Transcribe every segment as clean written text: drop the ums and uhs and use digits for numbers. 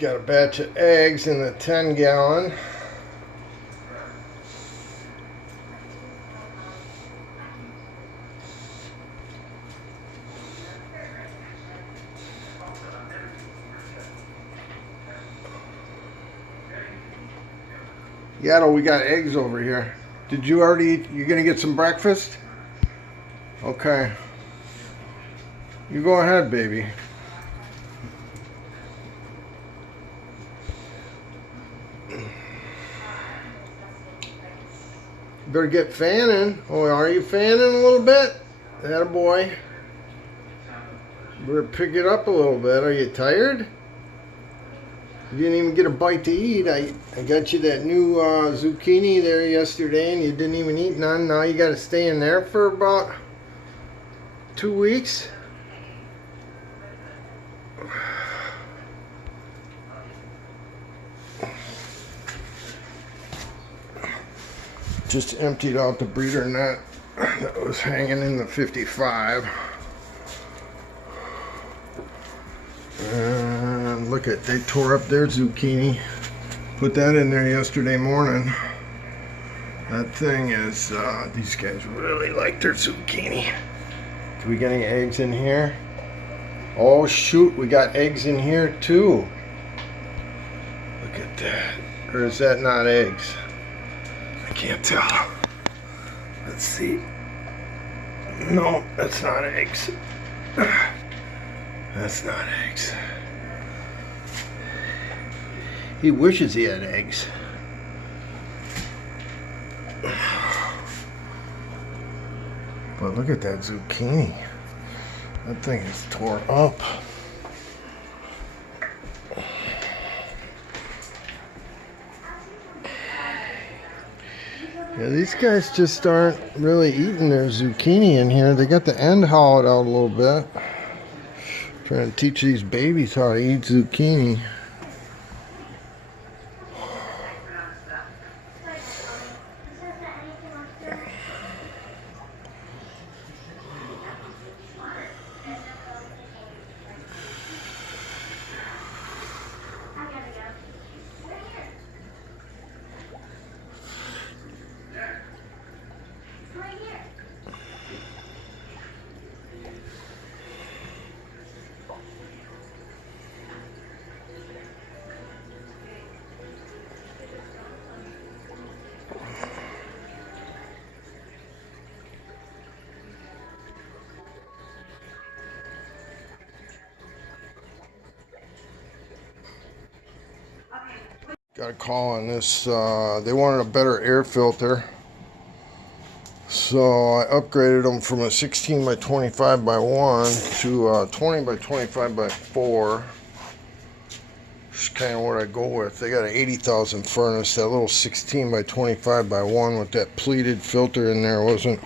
Got a batch of eggs in the 10-gallon. Yaddle, we got eggs over here. Did you already eat? You gonna get some breakfast? Okay. You go ahead, baby. Better get fanning. Oh, are you fanning a little bit? That a boy. Better pick it up a little bit. Are you tired? You didn't even get a bite to eat. I got you that new zucchini there yesterday and you didn't even eat none. Now you got to stay in there for about 2 weeks. Just emptied out the breeder net that was hanging in the 55. And look at, they tore up their zucchini. Put that in there yesterday morning. That thing is, these guys really like their zucchini. Do we get any eggs in here? Oh shoot, we got eggs in here too. Look at that. Or is that not eggs? I can't tell. Let's see. No, that's not eggs. That's not eggs. He wishes he had eggs. But look at that zucchini. That thing is tore up. Yeah, these guys just aren't really eating their zucchini in here. They got the end hollowed out a little bit. Trying to teach these babies how to eat zucchini. Got a call on this. They wanted a better air filter. So I upgraded them from a 16 by 25 by 1 to a 20 by 25 by 4. It's kind of what I go with. They got an 80,000 furnace. That little 16 by 25 by 1 with that pleated filter in there wasn't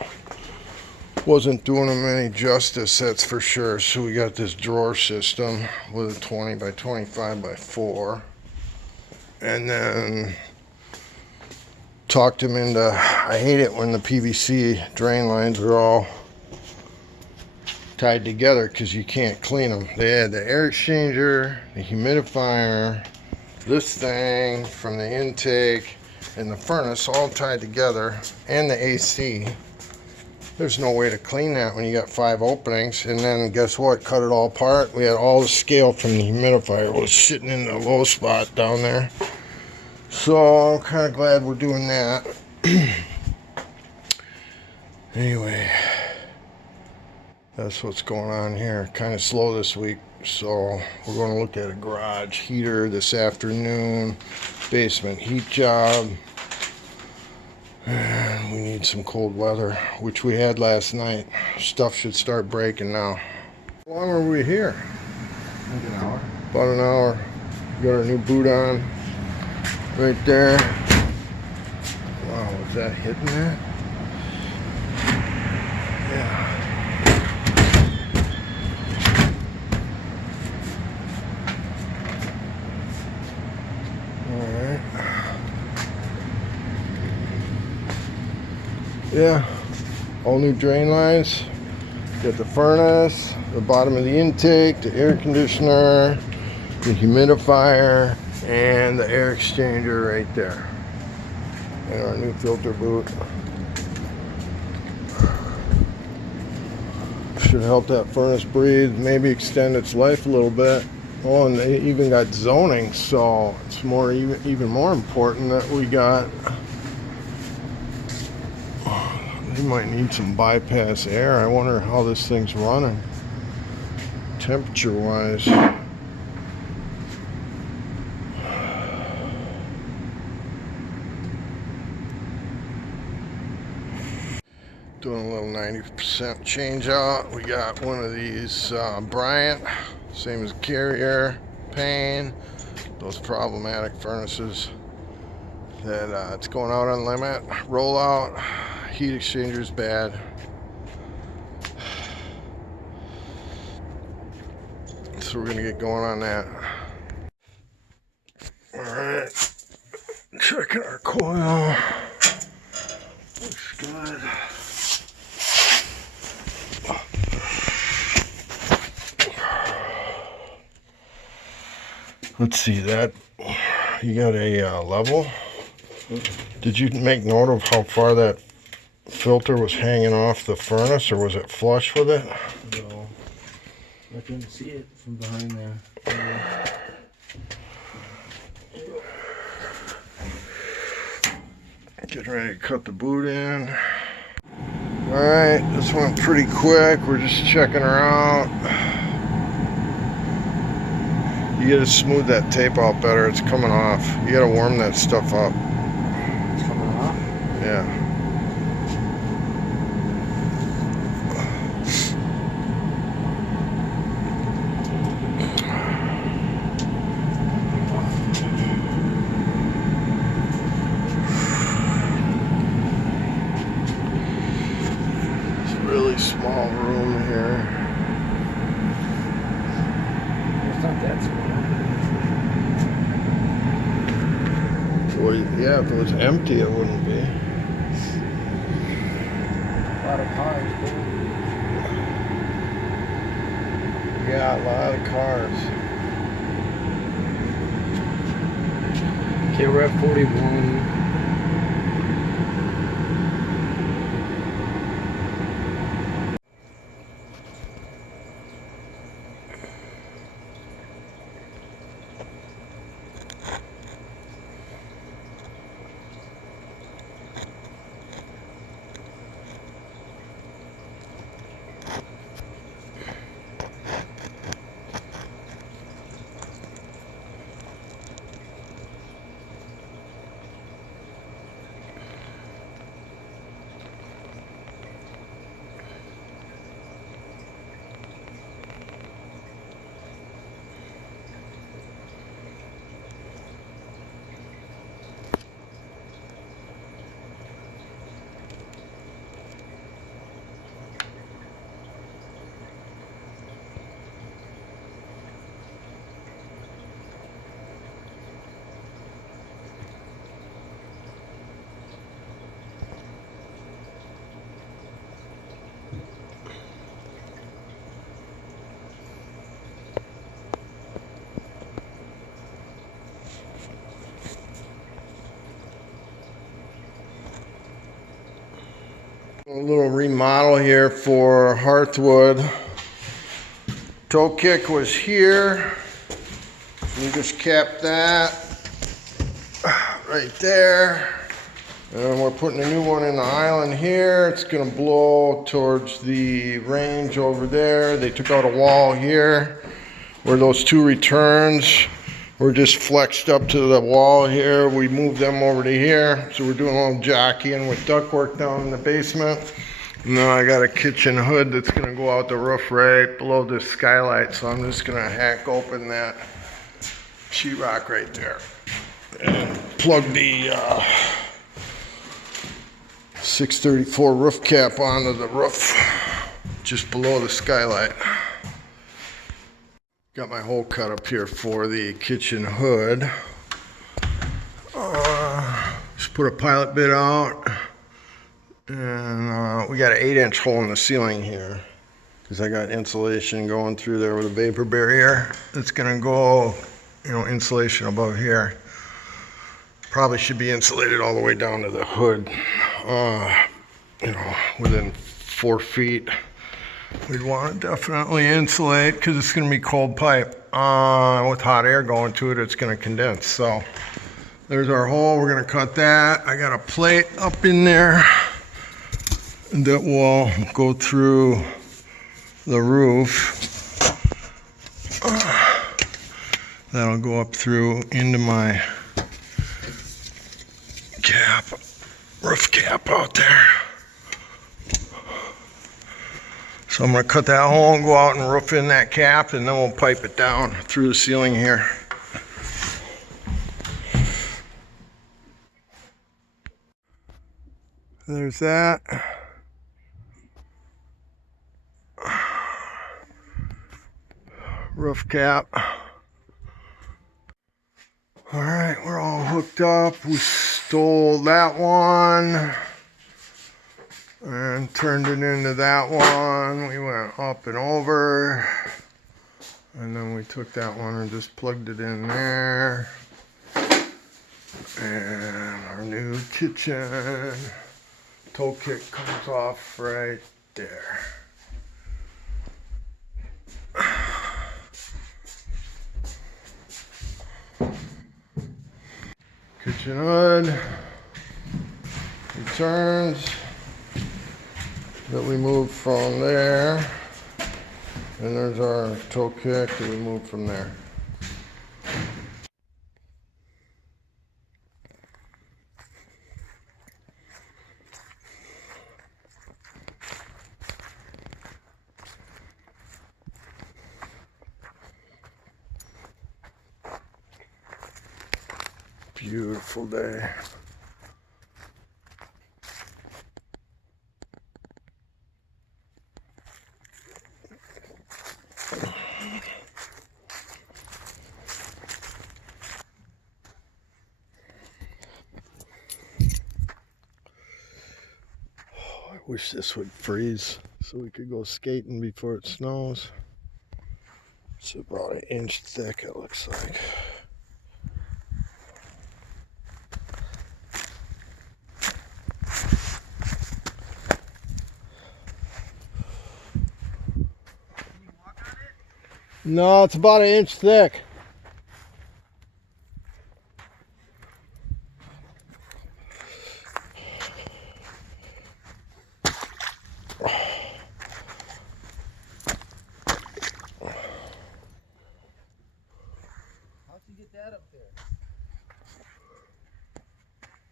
doing them any justice, that's for sure. So we got this drawer system with a 20 by 25 by 4. And then talked him into, I hate it when the PVC drain lines are all tied together because you can't clean them. They had the air exchanger, the humidifier, this thing from the intake, and the furnace all tied together, and the AC. There's no way to clean that when you got 5 openings. And then guess what? Cut it all apart. We had all the scale from the humidifier was sitting in the low spot down there. So I'm kind of glad we're doing that. Anyway, that's what's going on here. Kind of slow this week. So we're going to look at a garage heater this afternoon. Basement heat job. And we need some cold weather, which we had last night. Stuff should start breaking now. How long were we here? Like an hour. About an hour. Got our new boot on. Right there. Wow, was that hitting that? Yeah. Alright. Yeah. All new drain lines. Got the furnace, the bottom of the intake, the air conditioner, the humidifier, and the air exchanger right there. And our new filter boot. Should help that furnace breathe, maybe extend its life a little bit. Oh, and they even got zoning, so it's even more important that we got. They might need some bypass air. I wonder how this thing's running, temperature-wise. Doing a little 90% change out. We got one of these Bryant, same as Carrier, Payne, those problematic furnaces that it's going out on limit. Rollout, heat exchanger is bad. So we're gonna get going on that. All right, checking our coil. Looks good. Let's see that. You got a level. Did you make note of how far that filter was hanging off the furnace, or was it flush with it? No, I couldn't see it from behind there. Getting ready to cut the boot in. Alright, this went pretty quick. We're just checking her out. You gotta smooth that tape out better. It's coming off. You gotta warm that stuff up. It's coming off? Yeah. Really small room here. It's not that small. Well, yeah, if it was empty, it wouldn't be. A lot of cars, too. Yeah, a lot of cars. Okay, we're at 41. A little remodel here for Hearthwood. Toe kick was here. We just capped that right there. And we're putting a new one in the island here. It's gonna blow towards the range over there. They took out a wall here where those two returns were just flexed up to the wall here. We moved them over to here. So we're doing a little jockeying with ductwork down in the basement. And then I got a kitchen hood that's gonna go out the roof right below this skylight. So I'm just gonna hack open that sheetrock right there and plug the 634 roof cap onto the roof just below the skylight. Got my hole cut up here for the kitchen hood. Just put a pilot bit out, and we got an 8-inch hole in the ceiling here because I got insulation going through there with a vapor barrier that's gonna go insulation above here. Probably should be insulated all the way down to the hood. Within 4 feet. We'd want to definitely insulate because it's going to be cold pipe. With hot air going to it, it's going to condense. So there's our hole. We're going to cut that. I got a plate up in there that will go through the roof. That'll go up through into my cap, roof cap out there. So I'm going to cut that hole and go out and roof in that cap, and then we'll pipe it down through the ceiling here. There's that. Roof cap. All right, we're all hooked up. We stole that one and turned it into that one. We went up and over, and then we took that one and just plugged it in there. And our new kitchen toe kick comes off right there. Kitchen hood returns that we moved from there, and there's our toe kick that we moved from there. Beautiful day. I wish this would freeze so we could go skating before it snows. It's about an inch thick, it looks like. No, it's about an inch thick. How'd you get that up there?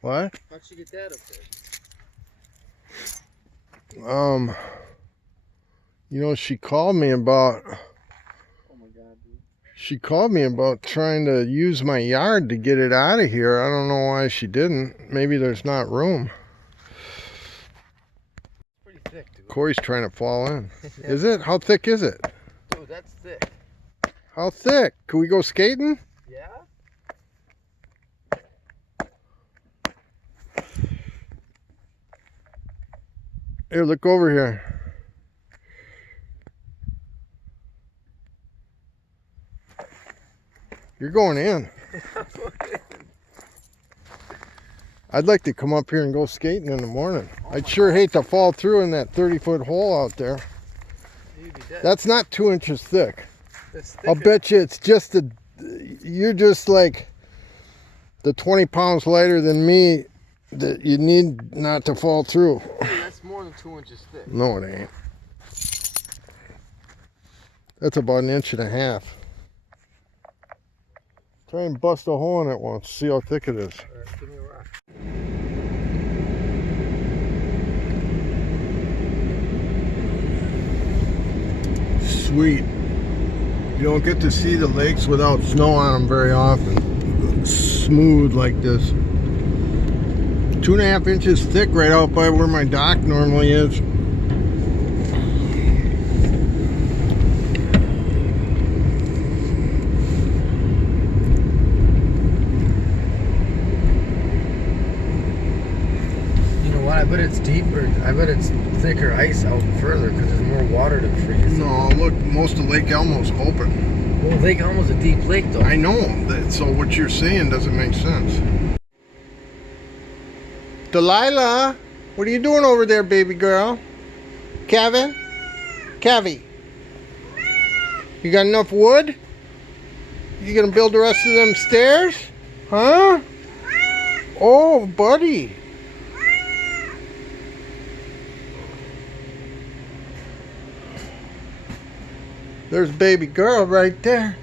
What? How'd you get that up there? She called me about. Oh my God, dude. She called me about trying to use my yard to get it out of here. I don't know why she didn't. Maybe there's not room. It's pretty thick, dude. Corey's trying to fall in. Is it? How thick is it? Dude, that's thick. How thick? Can we go skating? Yeah? Here, look over here. You're going in. I'd like to come up here and go skating in the morning. I'd sure hate to fall through in that 30-foot hole out there. You'd be dead. That's not 2 inches thick. That's I'll bet you it's just you're just like the 20 pounds lighter than me that you need not to fall through. Dude, that's more than 2 inches thick. No, it ain't. That's about 1.5 inches. Try and bust a hole in it once, see how thick it is. All right, give me a rock. Sweet. You don't get to see the lakes without snow on them very often. Smooth like this. 2.5 inches thick right out by where my dock normally is. I bet it's deeper. I bet it's thicker ice out further because there's more water to freeze. No, look, most of Lake Elmo's open. Well, Lake Homo's a deep lake, though. I know that, so what you're saying doesn't make sense. Delilah, what are you doing over there, baby girl? Kevin? Kevy, you got enough wood? You gonna build the rest of them stairs? Huh? Oh, buddy. There's baby girl right there.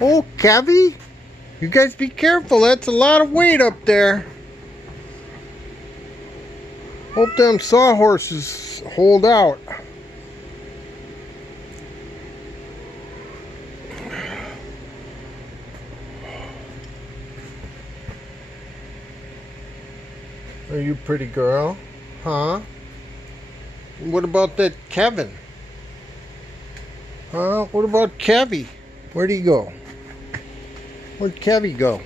Oh, Kevy, you guys be careful. That's a lot of weight up there. Hope them sawhorses hold out. Are you pretty girl? Huh? What about that Kevin? Huh? What about Kevy? Where'd he go? Where'd Kevy go?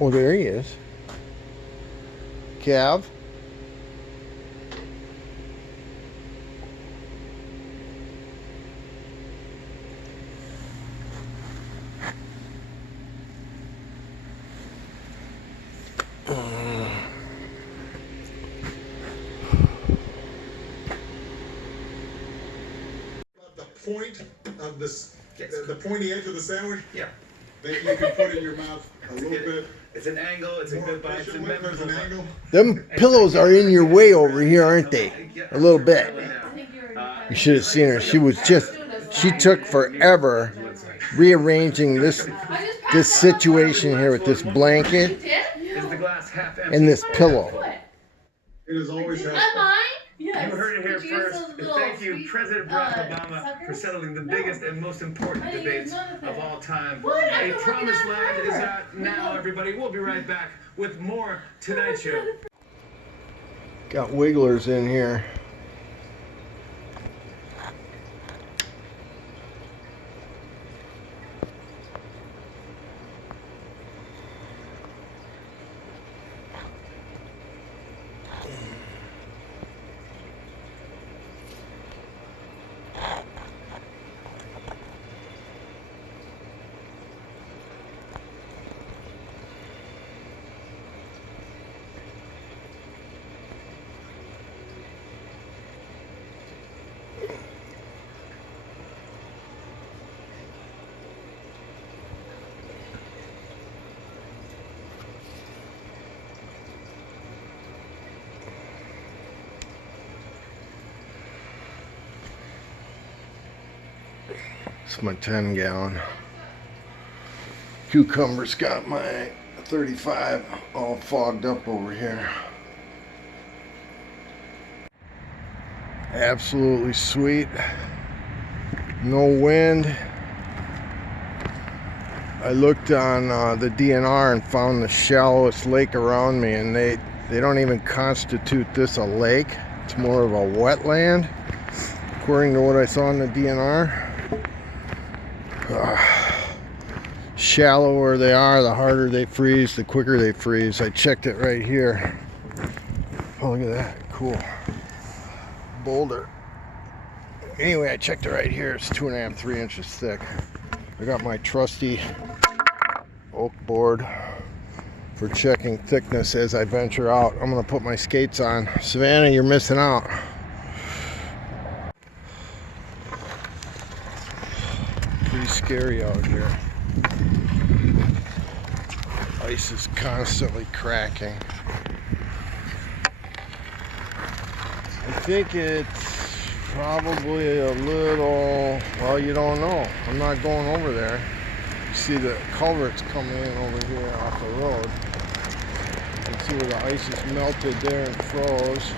Oh, there he is. Kev? Point of this, the pointy edge of the sandwich. Yeah. That you can put in your mouth a little bit. It's an angle. It's a good bite. It's a There's an angle. Them pillows are in your way over here, aren't they? A little bit. You should have seen her. She took forever rearranging this situation here with this blanket Is the glass half empty? and this pillow. It is always Am has. I? Yes. You heard it here Did you use first. those little Thank you, sweet, President Barack Obama, suckers? for settling the No. biggest and most important I didn't debates use none of of it. all time. What? I've A been working promised on it land is forever. out now, everybody. We'll be right back with more Tonight Show. Got wigglers in here. It's my 10-gallon. Cucumber's got my 35 all fogged up over here. Absolutely sweet. No wind. I looked on the DNR and found the shallowest lake around me, and they don't even constitute this a lake. It's more of a wetland, according to what I saw in the DNR. Shallower they are, the harder they freeze, the quicker they freeze. I checked it right here. Oh, look at that. Cool. Boulder. Anyway, I checked it right here. It's 2.5, 3 inches thick. I got my trusty oak board for checking thickness as I venture out. I'm going to put my skates on. Savannah, you're missing out. Pretty scary out here. Ice is constantly cracking. I think it's probably a little, well, you don't know. I'm not going over there. You see the culverts coming in over here off the road. You can see where the ice is melted there and froze.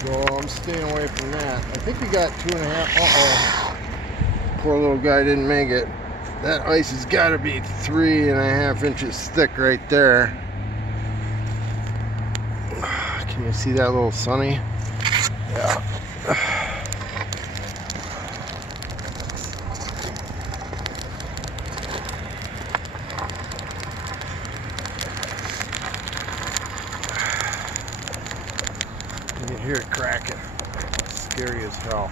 So I'm staying away from that. I think we got 2.5. Uh-oh. Poor little guy didn't make it. That ice has got to be 3.5 inches thick right there. Can you see that little sunny? Yeah. You can hear it cracking. So.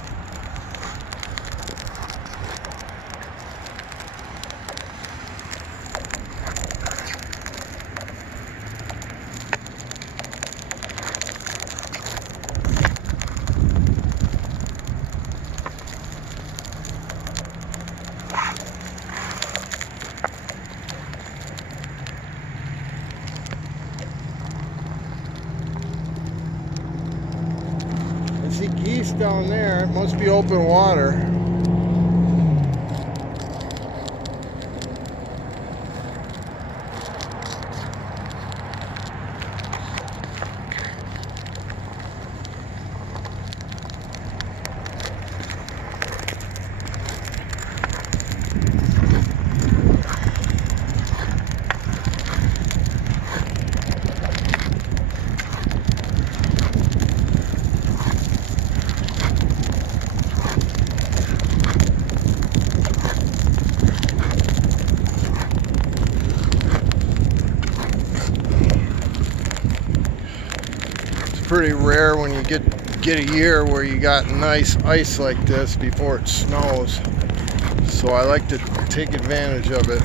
I see geese down there. It must be open water. Pretty rare when you get a year where you got nice ice like this before it snows, so I like to take advantage of it.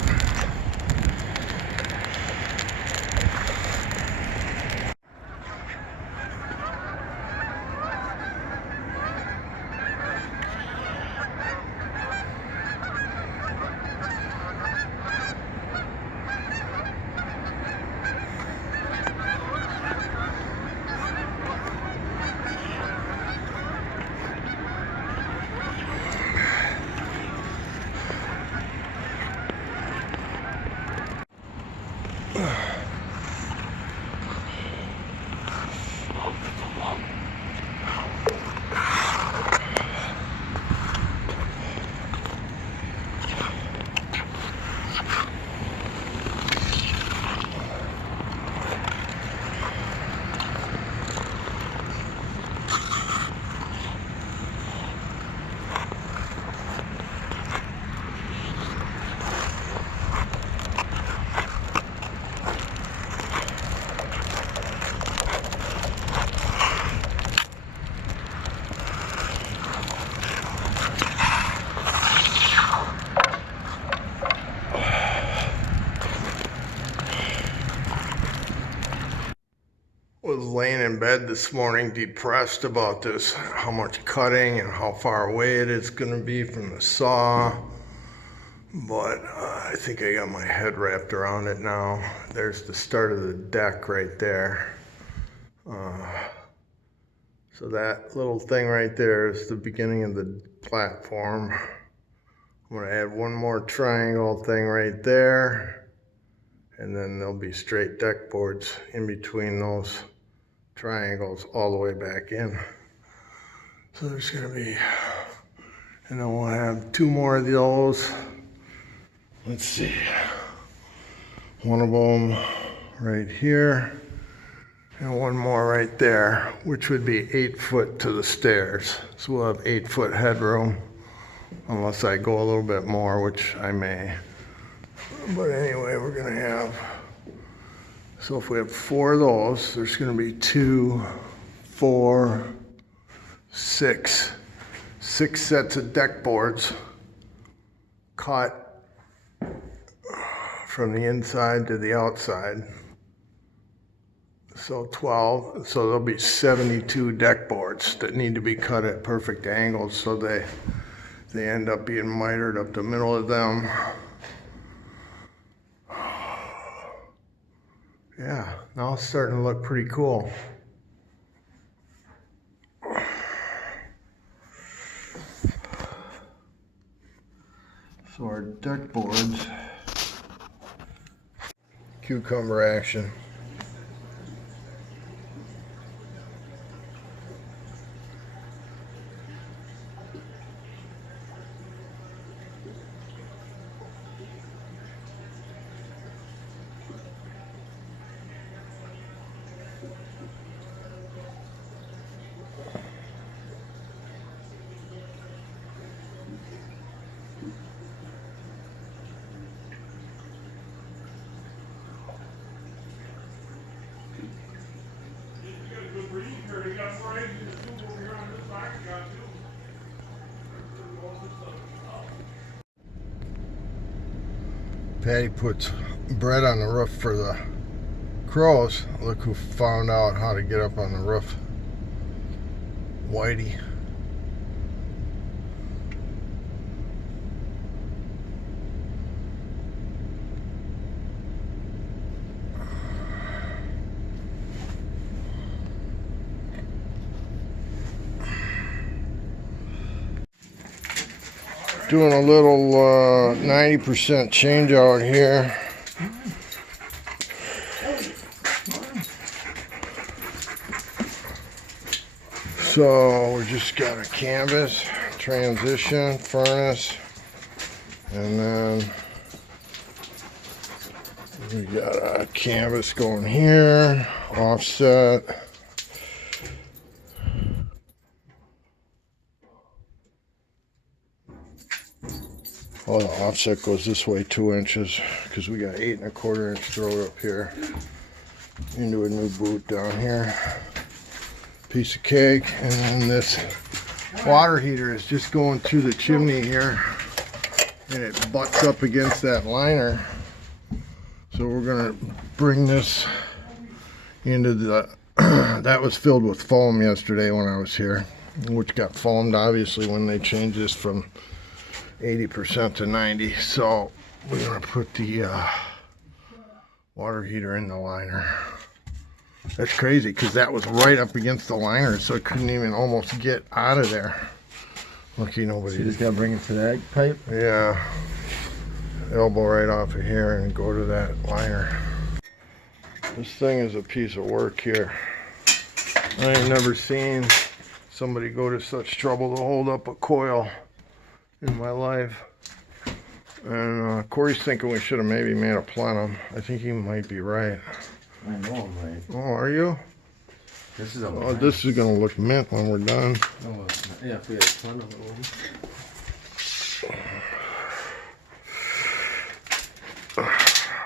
Was laying in bed this morning depressed about this, how much cutting and how far away it is going to be from the saw, but I think I got my head wrapped around it now. There's the start of the deck right there. So that little thing right there is the beginning of the platform. I'm going to add one more triangle thing right there, and then there'll be straight deck boards in between those triangles all the way back in. So there's gonna be, and then we'll have two more of those. Let's see, one of them right here and one more right there, which would be 8 foot to the stairs. So we'll have 8 foot headroom, unless I go a little bit more, which I may. But anyway, we're gonna have, so if we have 4 of those, there's going to be 2, 4, 6 sets of deck boards cut from the inside to the outside. So 12, so there'll be 72 deck boards that need to be cut at perfect angles, so they end up being mitered up the middle of them. Yeah, now it's starting to look pretty cool. So our deck boards, cucumber action. Patty puts bread on the roof for the crows. Look who found out how to get up on the roof. Whitey. Doing a little 90% change out here. So we just got a canvas, transition, furnace, and then we got a canvas going here, offset. Oh, the offset goes this way 2 inches because we got 8 1/4 inch throat up here into a new boot down here. Piece of cake, and then this water heater is just going through the chimney here, and it butts up against that liner. So we're gonna bring this into the that was filled with foam yesterday when I was here, which got foamed obviously when they changed this from 80% to 90. So we're gonna put the water heater in the liner. That's crazy because that was right up against the liner, so it couldn't even almost get out of there. Lucky nobody. So you just gotta bring it to that pipe? Yeah. Elbow right off of here and go to that liner. This thing is a piece of work here. I ain't never seen somebody go to such trouble to hold up a coil in my life. And Corey's thinking we should have maybe made a plenum. I think he might be right. I know I'm right. Oh, are you? This is a Oh, this is gonna look mint when we're done. Oh, well, yeah, if we had a ton of it.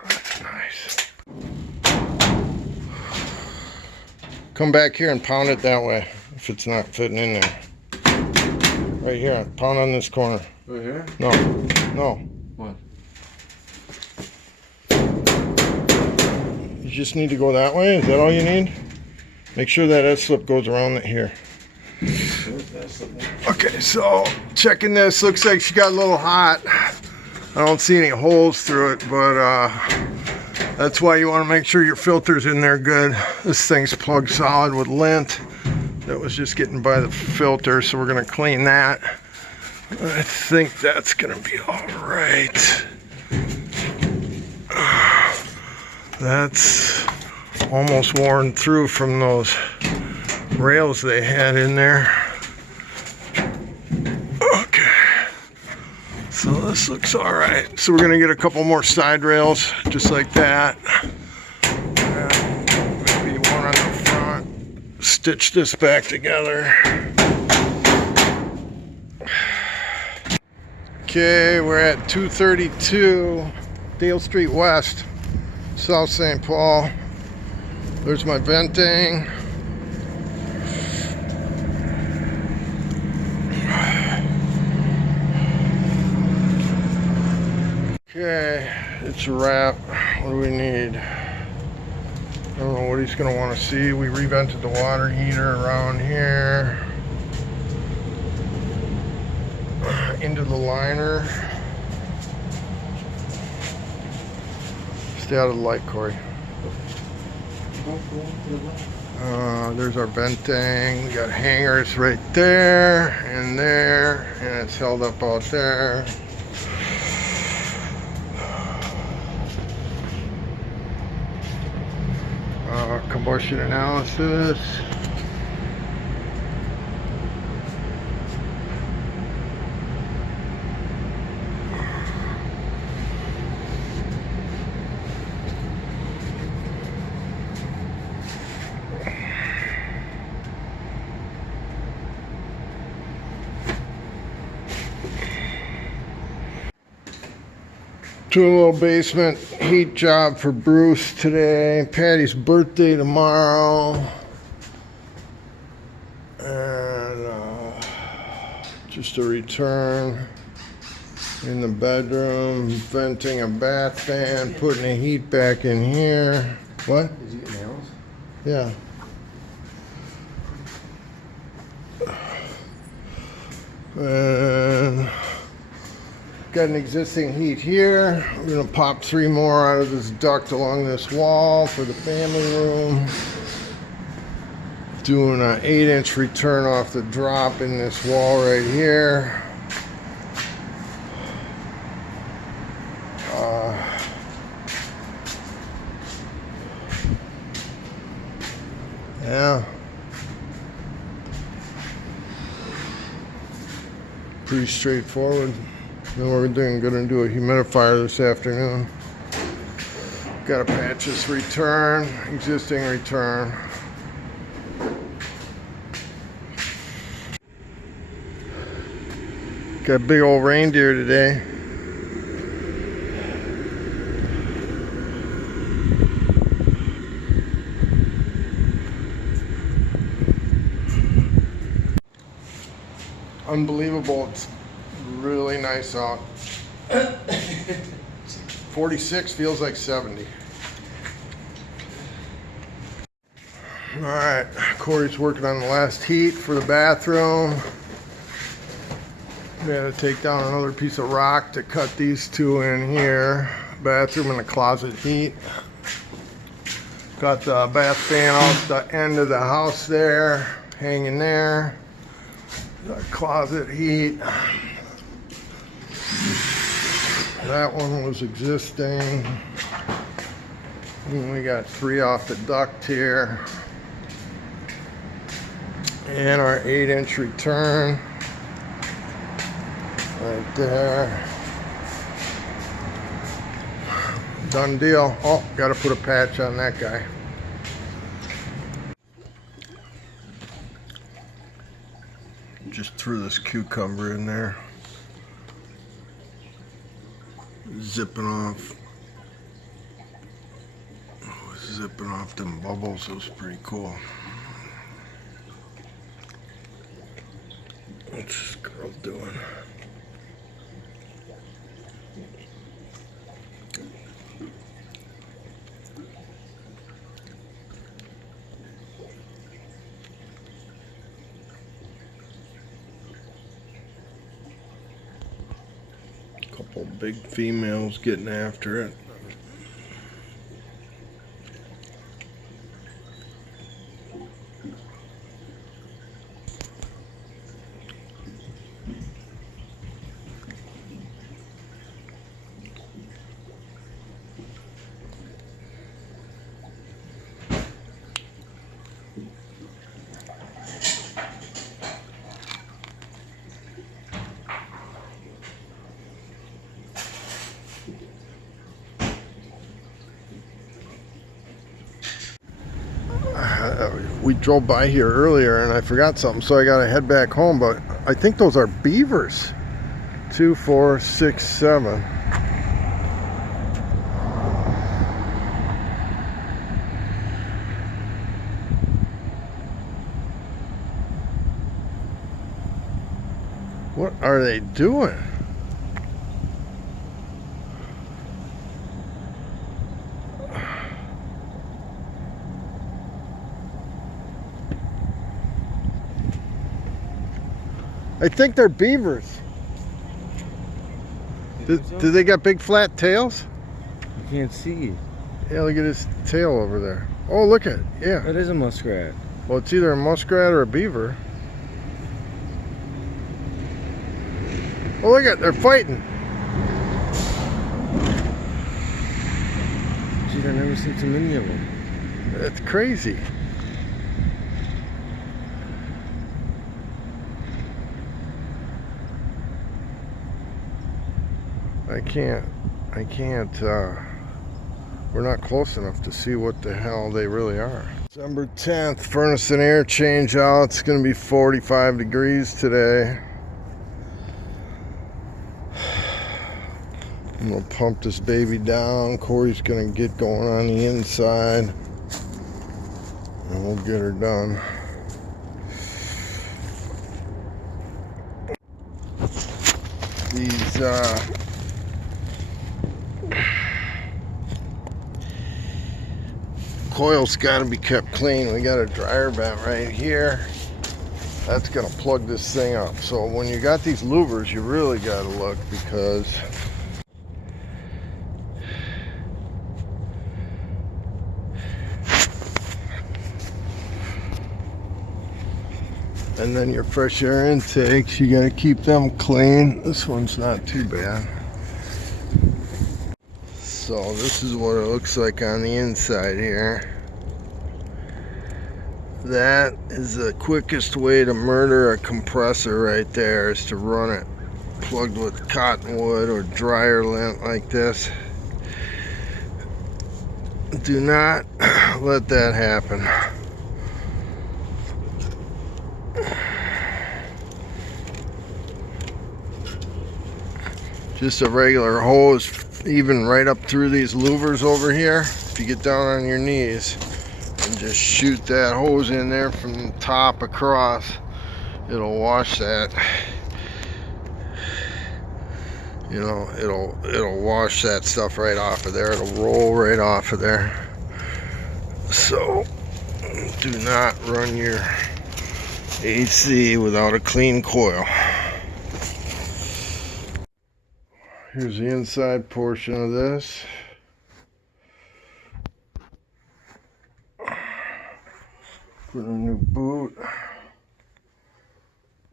That's nice. Come back here and pound it that way if it's not fitting in there. Right here, pound on this corner. Right here? No, no. What? You just need to go that way? Is that all you need? Make sure that S-slip goes around it here. Okay, so checking this. Looks like she got a little hot. I don't see any holes through it, but that's why you want to make sure your filter's in there good. This thing's plugged solid with lint. That was just getting by the filter, so we're going to clean that. I think that's going to be all right. That's almost worn through from those rails they had in there. Okay, so this looks all right. So we're going to get a couple more side rails just like that. And maybe one on the front. Stitch this back together. Okay, we're at 232 Dale Street West, South St. Paul. There's my venting. Okay, it's a wrap. What do we need? I don't know what he's gonna want to see. We revented the water heater around here. Into the liner. Stay out of the light, Corey. There's our venting. We got hangers right there, and it's held up out there. Combustion analysis. Doing a little basement heat job for Bruce today. Patty's birthday tomorrow. And just a return. In the bedroom, venting a bath fan, putting the heat back in here. What? Did you get nails? Yeah. And got an existing heat here. We're gonna pop 3 more out of this duct along this wall for the family room. Doing an 8-inch return off the drop in this wall right here. Yeah. Pretty straightforward. Then we're gonna do a humidifier this afternoon. Gotta patch this return, existing return. Got a big old reindeer today. Unbelievable. It's really nice out. 46 feels like 70. All right, Corey's working on the last heat for the bathroom. We had to take down another piece of rock to cut these 2 in here. Bathroom and the closet heat. Got the bath fan off the end of the house there, hanging there. The closet heat. That one was existing. And we got 3 off the duct here. And our 8-inch return. Right there. Done deal. Oh, gotta put a patch on that guy. Just threw this cucumber in there. Zipping off. Zipping off them bubbles. It was pretty cool. What's this girl doing? Couple big females getting after it. We drove by here earlier and I forgot something, so I gotta head back home, but I think those are beavers. 2, 4, 6, 7. What are they doing? I think they're beavers. Do they got big flat tails? I can't see. Yeah, look at his tail over there. Oh, look at it. Yeah. That is a muskrat. Well, it's either a muskrat or a beaver. Oh, look at it. They're fighting. Geez, I've never seen too many of them. That's crazy. I can't, we're not close enough to see what the hell they really are. December 10th, furnace and air change out. It's gonna be 45 degrees today. I'm gonna pump this baby down. Corey's gonna get going on the inside and we'll get her done. These coils got to be kept clean. We got a dryer vent right here. That's gonna plug this thing up. So when you got these louvers, you really got to look, because and then your fresh air intakes, you got to keep them clean. This one's not too bad. So this is what it looks like on the inside here. That is the quickest way to murder a compressor right there, is to run it plugged with cottonwood or dryer lint like this. Do not let that happen. Just a regular hose, even right up through these louvers over here. If you get down on your knees and just shoot that hose in there from the top across, it'll wash that. You know, it'll wash that stuff right off of there. It'll roll right off of there. So do not run your AC without a clean coil. Here's the inside portion of this. Put in a new boot.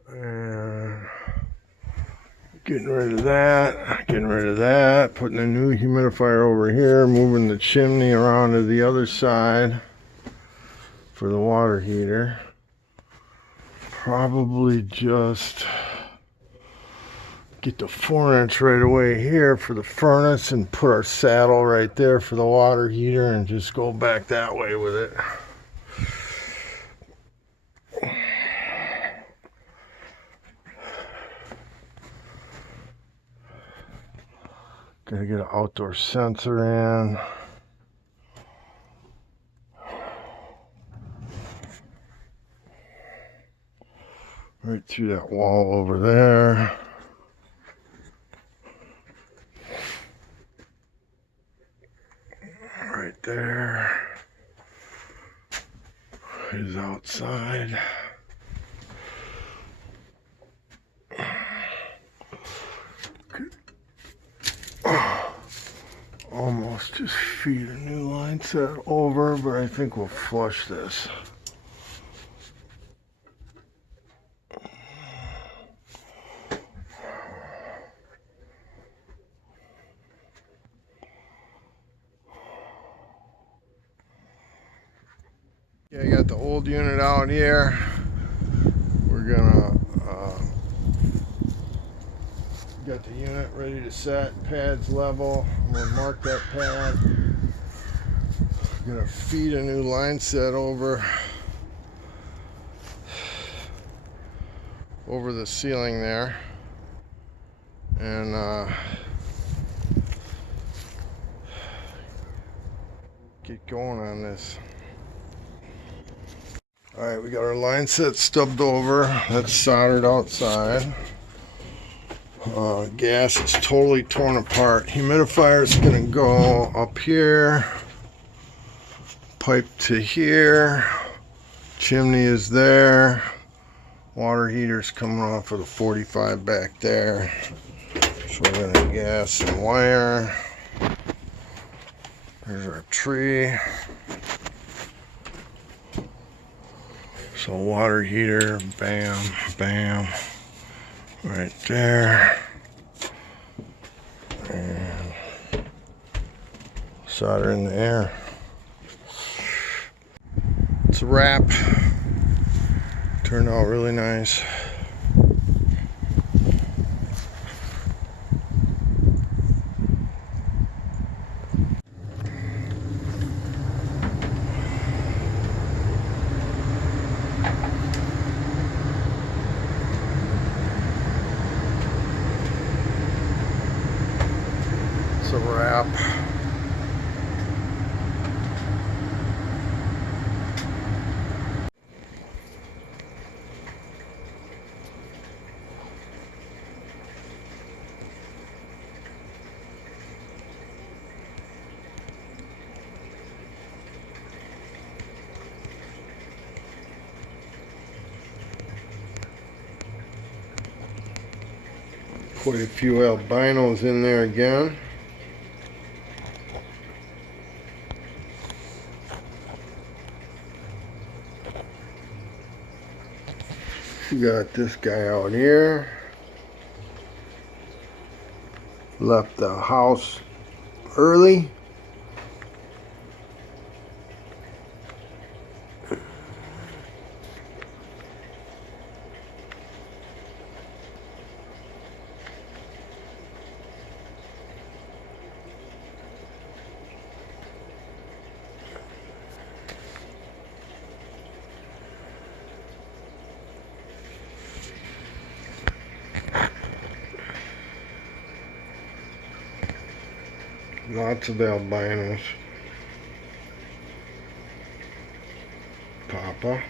And getting rid of that. Getting rid of that. Putting a new humidifier over here. Moving the chimney around to the other side for the water heater. Probably just get the 4-inch right away here for the furnace and put our saddle right there for the water heater and just go back that way with it. Gotta get an outdoor sensor in. Right through that wall over there. Right there is outside. Almost just feed a new line set over, but I think we'll flush this. Yeah, I got the old unit out here. We're gonna got the unit ready to set, pads level. I'm gonna mark that pad. I'm gonna feed a new line set over the ceiling there, and get going on this. Alright, we got our line set stubbed over. That's soldered outside. Gas is totally torn apart. Humidifier is going to go up here. Pipe to here. Chimney is there. Water heater's coming off of the 45 back there. So we're going to gas and wire. There's our tree. So water heater, bam, bam, right there. And solder in the air. It's a wrap. Turned out really nice. It's a wrap. Quite a few albinos in there again. We got this guy out here. Left the house early. Lots of albinos. Papa.